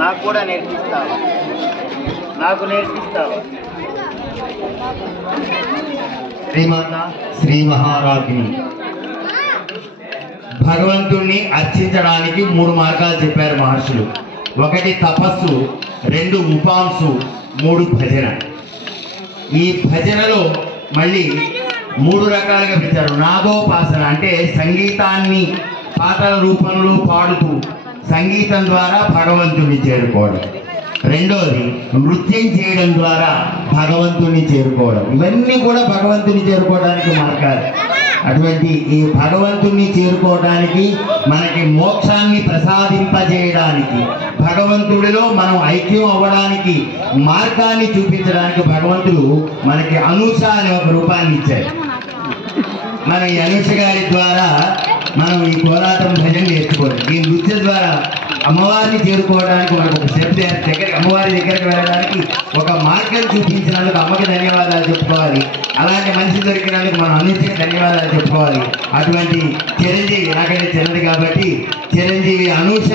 నాకు కూడా నేర్పిస్తావా? నాకు నేర్పిస్తావా? శ్రీమాత శ్రీ మహారాజ్ని భగవంతుణ్ణి అర్చించడానికి 3 మార్గాలు చెప్పారు మహర్షులు. 1 తపస్సు, 2 ఉపాంసు, 3 భజన. ఈ భజనలో మళ్ళీ 3 రకాలుగా పెట్టారు. నాదోపాసన అంటే సంగీతాన్ని పాటల రూపంలో పాడుతూ సంగీతం ద్వారా భగవంతుని చేరుకోవడం. 2వది నృత్యం చేయడం ద్వారా భగవంతుని చేరుకోవడం. ఇవన్నీ కూడా భగవంతుని చేరుకోవడానికి మార్గాలు. అటువంటి ఈ భగవంతుని చేరుకోవడానికి, మనకి మోక్షాన్ని ప్రసాదింపజేయడానికి, భగవంతుడిలో మనం ఐక్యం అవ్వడానికి మార్గాన్ని చూపించడానికి భగవంతుడు మనకి అనూష అనే ఒక రూపాన్ని ఇచ్చారు. మనం ఈ అనూష గారి ద్వారా మనం ఈ కోలాటం భజన నేర్చుకోవాలి. ఈ నృత్యం ద్వారా అమ్మవారిని చేరుకోవడానికి మనకు ఒక స్టెప్ దగ్గరికి, అమ్మవారి దగ్గరికి వెళ్ళడానికి ఒక మార్గం చూపించినందుకు అమ్మకి ధన్యవాదాలు చెప్పుకోవాలి. అలాంటి మనిషి దొరికినందుకు మనం అనూషకి ధన్యవాదాలు చెప్పుకోవాలి. అటువంటి చిరంజీవి, నాకైతే చిన్నది కాబట్టి చిరంజీవి అనూష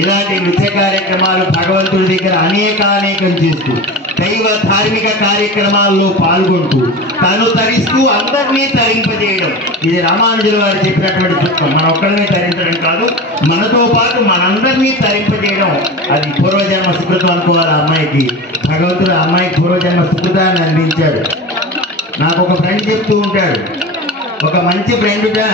ఇలాంటి నృత్య కార్యక్రమాలు భగవంతుడి దగ్గర అనేకం చేస్తూ దైవ ధార్మిక కార్యక్రమాల్లో పాల్గొంటూ తను తరిస్తూ అందరినీ తరింపజేయడం. ఇది రామానుజుల వారు చెప్పినటువంటి సూత్రం. మన ఒక్కరిని తరించడం కాదు, మనతో పాటు మనందరినీ తరింపజేయడం. అది పూర్వజన్మ సుకృతం అనుకోవాలి. అమ్మాయికి భగవంతుడు అమ్మాయికి పూర్వజన్మ సుకృతాన్ని అందించాడు. నాకు ఒక ఫ్రెండ్ చెప్తూ ఉంటాడు, ఒక మంచి ఫ్రెండ్గా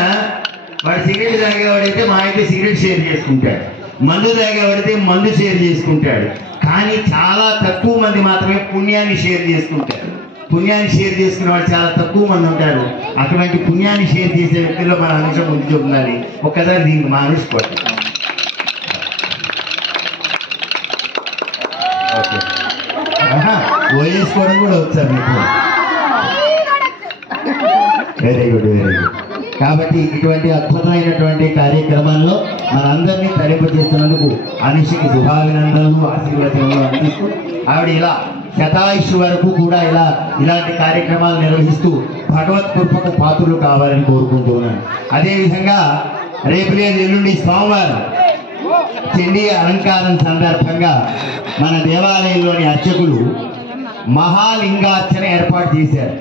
వాడు సిగరెట్ తాగేవాడైతే మా అయితే సిగరెట్ షేర్ చేసుకుంటాడు, మందు తాగేవాడితే మందు షేర్ చేసుకుంటాడు. కానీ చాలా తక్కువ మంది మాత్రమే పుణ్యాన్ని షేర్ చేసుకుంటారు. పుణ్యాన్ని షేర్ చేసుకునే వాళ్ళు చాలా తక్కువ మంది ఉంటారు. అటువంటి పుణ్యాన్ని షేర్ చేసే వ్యక్తుల్లో మన అనుష ముందు చెప్తున్నది. ఒక్కసారి దీనికి మా అనుష పట్టు. ఓకే, వేసుకోవడం కూడా వచ్చారు మీకు. Very good, very good. కాబట్టి ఇటువంటి అద్భుతమైనటువంటి కార్యక్రమాల్లో మనందరినీ తరింపజేస్తున్నందుకు అనుషకి శుభాభినందనలు, ఆశీర్వచనలు అందిస్తూ ఆవిడ ఇలా శతాయుష్ వరకు కూడా ఇలాంటి కార్యక్రమాలు నిర్వహిస్తూ భగవత్ కృపకు పాత్రలు కావాలని కోరుకుంటూ ఉన్నాను. అదేవిధంగా రేపు లేదు ఎల్లుండి సోమవారం చండీ అలంకారం సందర్భంగా మన దేవాలయంలోని అర్చకులు మహాలింగార్చన ఏర్పాటు చేశారు.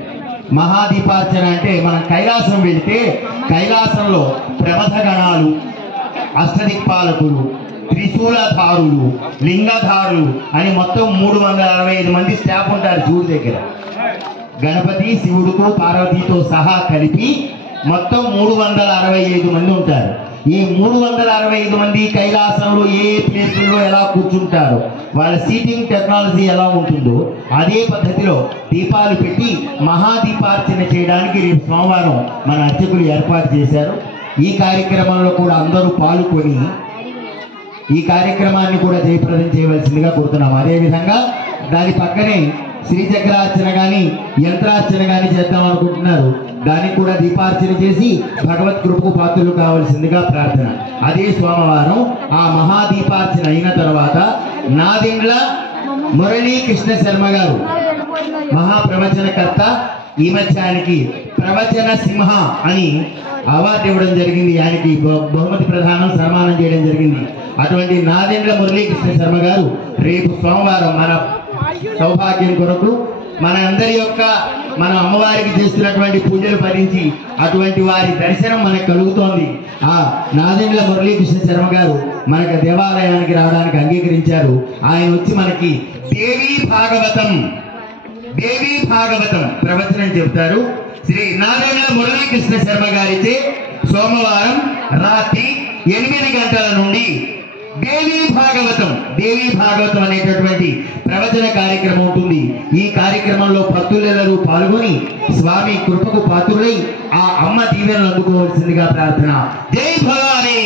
మహాదీపార్చన అంటే మనం కైలాసం వెళ్తే కైలాసంలో ప్రమథ గణాలు, అష్టదిక్పాలకులు, త్రిశూలధారులు, లింగధారులు అని మొత్తం 365 మంది స్టాఫ్ ఉంటారు శివుడి దగ్గర. గణపతి, శివుడుకు, పార్వతీతో సహా కలిపి మొత్తం 365 మంది ఉంటారు. ఈ 365 మంది కైలాసంలో ఏ ప్లేసుల్లో ఎలా కూర్చుంటారో, వాళ్ళ సీటింగ్ టెక్నాలజీ ఎలా ఉంటుందో అదే పద్ధతిలో దీపాలు పెట్టి మహాదీపార్చన చేయడానికి రేపు సోమవారం మన అర్చకులు ఏర్పాటు చేశారు. ఈ కార్యక్రమంలో కూడా అందరూ పాల్గొని ఈ కార్యక్రమాన్ని కూడా జయప్రదం చేయవలసిందిగా కోరుతున్నాం. అదేవిధంగా దాని పక్కనే శ్రీచక్రార్చన కానీ యంత్రార్చన కానీ చేద్దాం అనుకుంటున్నారు. దానికి కూడా దీపార్చన చేసి భగవత్ కృపకు పాత్రలు కావాల్సిందిగా ప్రార్థన. అదే సోమవారం ఆ మహాదీపార్చన అయిన తర్వాత నాదెండ్ల మురళీకృష్ణ శర్మ గారు మహాప్రవచనకర్త, ఈ మధ్యానికి ప్రవచన సింహ అని అవార్డు ఇవ్వడం జరిగింది. ఆయనకి బహుమతి ప్రదానం సన్మానం చేయడం జరిగింది. అటువంటి నాదెండ్ల మురళీకృష్ణ శర్మ గారు రేపు సోమవారం మన సౌభాగ్యం కొరకు మన అందరి యొక్క మన అమ్మవారికి చేస్తున్నటువంటి పూజలు భరించి అటువంటి వారి దర్శనం మనకు కలుగుతోంది. ఆ నాదెండ్ల మురళీకృష్ణ శర్మ గారు మనకు దేవాలయానికి రావడానికి అంగీకరించారు. ఆయన వచ్చి మనకి దేవీ భాగవతం ప్రవచనం చెప్తారు. శ్రీ నాదెండ్ల మురళీకృష్ణ శర్మ గారిచే సోమవారం రాత్రి 8 గంటల నుండి దేవీ భాగవతం అనేటటువంటి ప్రవచన కార్యక్రమం ఉంటుంది. ఈ కార్యక్రమంలో భక్తులెల్లరూ పాల్గొని స్వామి కృపకు పాత్రులై ఆ అమ్మ దీవెనలు అందుకోవాల్సిందిగా ప్రార్థన. జై భవాని.